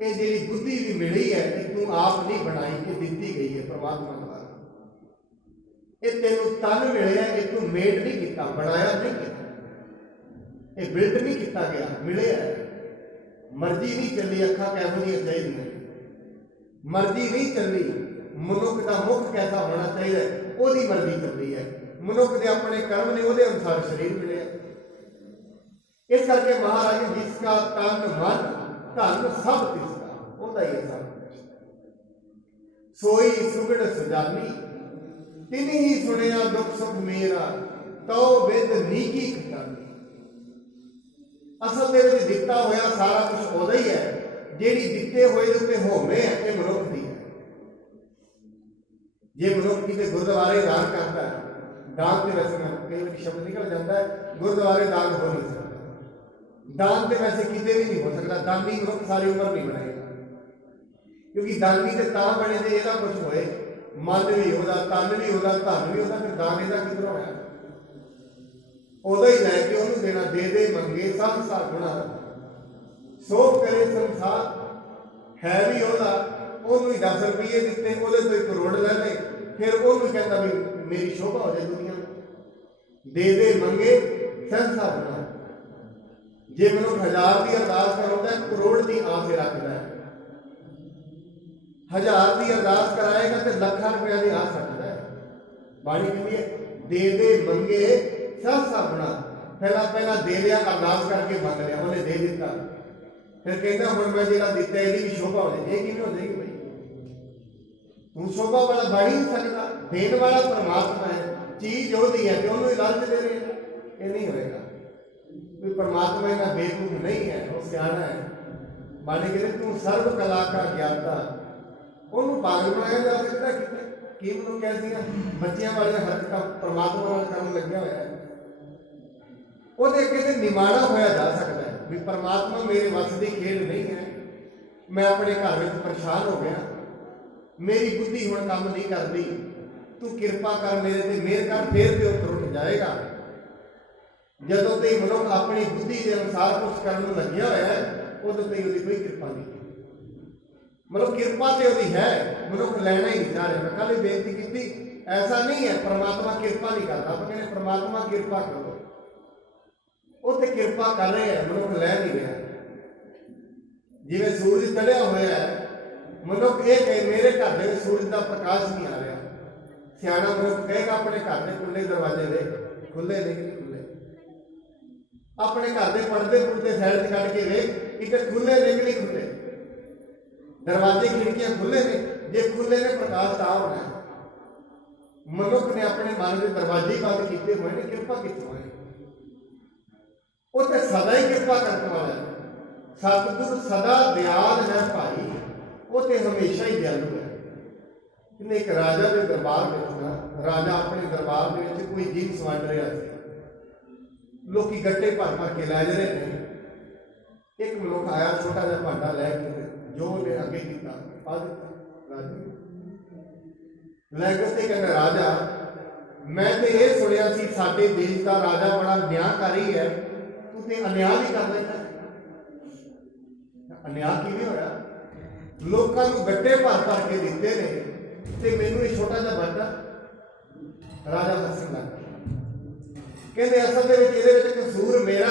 ये जी बुद्धि भी मिली है, कि तू आप नहीं बनाई, कि दी गई है परमात्मा द्वारा। ये तेन तन मिले, ये तू मेड नहीं किया, बनाया नहीं किया, ये बिल्ड नहीं किया गया, मिले है। मर्जी नहीं चली अखा कैसो चाहिए, मर्जी नहीं चली मनुख का मुख कैसा होना चाहिए, वही मर्जी चल रही है। मनुख के अपने कर्म ने वो अनुसार शरीर मिले। इस करके महाराज जिसका तन मन धन सब तिसका, वह ही है सब। सोई सुगड़ सुजानी तिन ही सुनिया दुख सुख मेरा, तो विद नीकी खटानी। असल में दिता होया सारा कुछ उदा ही है, जिहड़ी दिते हुए उत्ते होमे है, ये मनुख दी है। ਜੇ ਮਨੁੱਖ ਕਿਤੇ ਗੁਰਦੁਆਰੇ ਦਾਨ ਕਰਦਾ ਹੈ, ਦਾਨ ਤੇ ਵੈਸੇ ਕਈ ਵਾਰੀ ਸ਼ਬਦ ਨਿਕਲ ਜਾਂਦਾ ਹੈ, ਗੁਰਦੁਆਰੇ ਦਾਨ ਹੋ ਨਹੀਂ ਸਕਦਾ। ਦਾਨ ਤੇ ਵੈਸੇ ਕਿਤੇ ਵੀ ਨਹੀਂ ਹੋ ਸਕਦਾ। ਦਾਨੀ ਮਨੁੱਖ ਸਾਰੀ ਉਮਰ ਨਹੀਂ ਬਣੇਗਾ, ਕਿਉਂਕਿ ਦਾਨੀ ਤੇ ਤਾਂ ਬਣੇ ਜੇ ਇਹਦਾ ਕੁਝ ਹੋਏ, ਮਨ ਵੀ ਉਹਦਾ, ਤਨ ਵੀ ਉਹਦਾ, ਧਨ ਵੀ ਉਹਦਾ, ਫਿਰ ਦਾਨ ਇਹਦਾ ਕਿੱਧਰੋਂ ਹੋਇਆ? ਉਦੋਂ ਹੀ ਲੈ ਕੇ ਉਹਨੂੰ ਦੇਣਾ। ਦੇ ਦੇ ਮੰਗੇ ਸੰਸਾਰ ਗੁਣਾ, ਸੋ ਕਰੇ ਸੰਸਾਰ। ਹੈ ਵੀ ਉਹਦਾ, ਉਹਨੂੰ ਹੀ 10 ਰੁਪਏ ਦਿੱਤੇ, ਉਹਦੇ ਤੋਂ 1 ਕਰੋੜ ਲੈ ਲਏ, ਫਿਰ ਉਹਨੂੰ ਕਹਿੰਦਾ ਵੀ ਮੇਰੀ ਸ਼ੋਭਾ ਹੋ ਜਾਏ ਦੁਨੀਆ ਨੂੰ। ਦੇ ਦੇ ਮੰਗੇ ਸੰਸਾਰ ਗੁਣਾ। ਜੇ ਮਨੁੱਖ 1000 ਦੀ ਅਰਦਾਸ ਕਰਾਉਂਦਾ, 1 ਕਰੋੜ ਦੀ ਆਸ ਰੱਖਦਾ ਹੈ। 1000 ਦੀ ਅਰਦਾਸ ਕਰਾਏਗਾ ਤੇ ਲੱਖਾਂ ਰੁਪਏ ਦੀ ਆਸ ਰੱਖਦਾ ਹੈ। ਬਾਣੀ ਕਹਿੰਦੀ ਹੈ ਦੇ ਦੇ ਮੰਗੇ ਸੰਸਾਰ ਗੁਣਾ। ਪਹਿਲਾਂ ਦੇ ਲਿਆ, ਅਰਦਾਸ ਕਰਕੇ ਮੰਗ ਲਿਆ, ਉਹਨੇ ਦੇ ਦਿੱਤਾ, ਫਿਰ ਕਹਿੰਦਾ ਹੁਣ ਮੈਂ ਜਿਹੜਾ ਦਿੱਤਾ ਇਹਦੀ ਵੀ ਸ਼ੋਭਾ ਹੋ ਜਾਏ। ਇਹ ਕਿਵੇਂ ਹੋ ਜਾਏਗੀ ਬਈ? ਤੂੰ ਸ਼ੋਭਾ ਵਾਲਾ ਬਣ ਹੀ ਨਹੀਂ ਸਕਦਾ। ਦੇਣ ਵਾਲਾ ਪਰਮਾਤਮਾ ਹੈ, ਚੀਜ਼ ਉਹਦੀ ਹੈ ਤੇ ਉਹਨੂੰ ਹੀ ਲਾਲਚ ਦੇ ਰਹੇ। ਇਹ ਨਹੀਂ ਹੋਏਗਾ। ਕੋਈ ਪਰਮਾਤਮਾ ਇਹਨਾਂ ਬੇਵਕੂਫ ਨਹੀਂ ਹੈ, ਉਹ ਸਿਆਣਾ ਹੈ। ਬਾਣੀ ਕਹਿੰਦੇ ਤੂੰ ਸਰਬ ਕਲਾ ਕਾ ਗਿਆਤਾ। ਉਹਨੂੰ ਪਾਗਲ ਬਣਾਇਆ ਜਾ ਸਕਦਾ ਕਿਤੇ? ਕੀ ਮਨੁੱਖ ਐਸੀਆਂ ਬੱਚਿਆਂ ਵਾਲੀਆਂ ਹਰਕਤਾਂ ਪਰਮਾਤਮਾ ਨਾਲ ਕਰਨ ਲੱਗਿਆ ਹੋਇਆ ਹੈ। ਉਹਦੇ ਅੱਗੇ ਤੇ ਨਿਮਾਣਾ ਹੋਇਆ ਜਾ ਸਕਦਾ ਹੈ ਵੀ ਪਰਮਾਤਮਾ ਮੇਰੇ ਵੱਸ ਦੀ ਖੇਡ ਨਹੀਂ ਹੈ। ਮੈਂ ਆਪਣੇ ਘਰ ਵਿੱਚ ਪਰੇਸ਼ਾਨ ਹੋ ਗਿਆ, ਮੇਰੀ ਬੁੱਧੀ ਹੁਣ ਕੰਮ ਨਹੀਂ ਕਰਦੀ, ਤੂੰ ਕਿਰਪਾ ਕਰ ਮੇਰੇ ਤੇ, ਮਿਹਰ ਕਰ, ਫੇਰ ਤੇ ਉਹ ਟੁੱਟ ਜਾਏਗਾ। ਜਦੋਂ ਤੇ ਮਨੁੱਖ ਆਪਣੀ ਬੁੱਧੀ ਦੇ ਅਨੁਸਾਰ ਕੁਝ ਕਰਨ ਨੂੰ ਲੱਗਿਆ ਹੋਇਆ ਹੈ, ਉਦੋਂ ਤੇ ਉਹਦੀ ਕੋਈ ਕਿਰਪਾ ਨਹੀਂ। ਮਤਲਬ ਕਿਰਪਾ ਤੇ ਉਹਦੀ ਹੈ, ਮਨੁੱਖ ਲੈਣਾ ਹੀ ਨਹੀਂ ਚਾਹ ਰਿਹਾ। ਮੈਂ ਕੱਲ ਹੀ ਬੇਨਤੀ ਕੀਤੀ, ਐਸਾ ਨਹੀਂ ਹੈ ਪਰਮਾਤਮਾ ਕਿਰਪਾ ਨਹੀਂ ਕਰਦਾ। ਆਪਾਂ ਕਹਿੰਦੇ ਪਰਮਾਤਮਾ ਕਿਰਪਾ ਕਰੋ, ਉਹ ਤੇ ਕਿਰਪਾ ਕਰ ਰਿਹਾ ਹੈ, ਮਨੁੱਖ ਲੈ ਨਹੀਂ ਰਿਹਾ। ਜਿਵੇਂ ਸੂਰਜ ਚੜਿਆ ਹੋਇਆ ਹੈ, ਮਨੁੱਖ ਇਹ ਕਹੇ ਮੇਰੇ ਘਰ ਦੇ ਵਿੱਚ ਸੂਰਜ ਦਾ ਪ੍ਰਕਾਸ਼ ਨਹੀਂ ਆ ਰਿਹਾ। ਸਿਆਣਾ ਮਨੁੱਖ ਕਹੇਗਾ ਆਪਣੇ ਘਰ ਦੇ ਖੁੱਲੇ ਦਰਵਾਜ਼ੇ ਵੇਖ, ਖੁੱਲੇ ਨੇ ਕਿ ਨਹੀਂ ਖੁੱਲੇ। ਆਪਣੇ ਘਰ ਦੇ ਪਰਦੇ ਸਾਈਡ 'ਚ ਕੱਢ ਕੇ ਵੇਖ, ਕਿਤੇ ਖੁੱਲੇ ਨੇ ਕਿ ਨਹੀਂ ਖੁੱਲੇ। ਦਰਵਾਜ਼ੇ ਖਿੜਕੀਆਂ ਖੁੱਲੇ ਨੇ, ਜੇ ਖੁੱਲੇ ਨੇ ਪ੍ਰਕਾਸ਼ ਤਾਂ ਹੋਣਾ ਹੈ। ਮਨੁੱਖ ਨੇ ਆਪਣੇ ਮਨ ਦੇ ਦਰਵਾਜ਼ੇ ਬੰਦ ਕੀਤੇ ਹੋਏ ਨੇ, ਕਿਰਪਾ ਕਿੱਥੋਂ ਹੈ? ਉਹ ਤੇ ਸਦਾ ਹੀ ਕਿਰਪਾ ਕਰਨ ਵਾਲਾ ਹੈ। ਸਤਿਗੁਰ ਸਦਾ ਦਿਆਲ ਹੈ ਭਾਈ, ਉਹ ਤੇ ਹਮੇਸ਼ਾ ਹੀ ਦਿਆਲੂ ਹੈ। ਕਿੰਨੇ ਇੱਕ ਰਾਜਾ ਦੇ ਦਰਬਾਰ ਵਿੱਚ ਨਾ, ਰਾਜਾ ਆਪਣੇ ਦਰਬਾਰ ਦੇ ਵਿੱਚ ਕੋਈ ਜਿੰਸ ਵੰਡ ਰਿਹਾ ਸੀ। ਲੋਕੀ ਗੱਟੇ ਭਰ ਕੇ ਲੈ ਰਹੇ ਨੇ। ਇੱਕ ਮਨੁੱਖ ਆਇਆ, ਛੋਟਾ ਜਿਹਾ ਭਾਂਡਾ ਲੈ ਕੇ, ਜੋ ਉਹਨੇ ਅੱਗੇ ਕੀਤਾ ਪਾ ਦਿੱਤਾ ਰਾਜੇ ਲੈ ਕੇ। ਤੇ ਕਹਿੰਦਾ ਰਾਜਾ, ਮੈਂ ਤੇ ਇਹ ਸੁਣਿਆ ਸੀ ਸਾਡੇ ਦੇਸ਼ ਦਾ ਰਾਜਾ ਬੜਾ ਨਿਆਂਕਾਰੀ ਹੈ, ਤੂੰ ਤੇ ਅਨਿਆਂ ਵੀ ਕਰ ਲੈਂਦਾ। ਅਨਿਆਂ ਕਿਵੇਂ ਹੋਇਆ? ਲੋਕਾਂ ਨੂੰ ਗੱਟੇ ਭਰ ਕੇ ਦਿੱਤੇ ਨੇ ਤੇ ਮੈਨੂੰ ਇਹ ਛੋਟਾ ਜਿਹਾ ਭਾਂਡਾ। ਰਾਜਾ ਹੱਸਣ ਲੱਗ ਗਿਆ, ਕਹਿੰਦੇ ਅਸਲ ਦੇ ਵਿੱਚ ਇਹਦੇ ਵਿੱਚ ਕਸੂਰ ਮੇਰਾ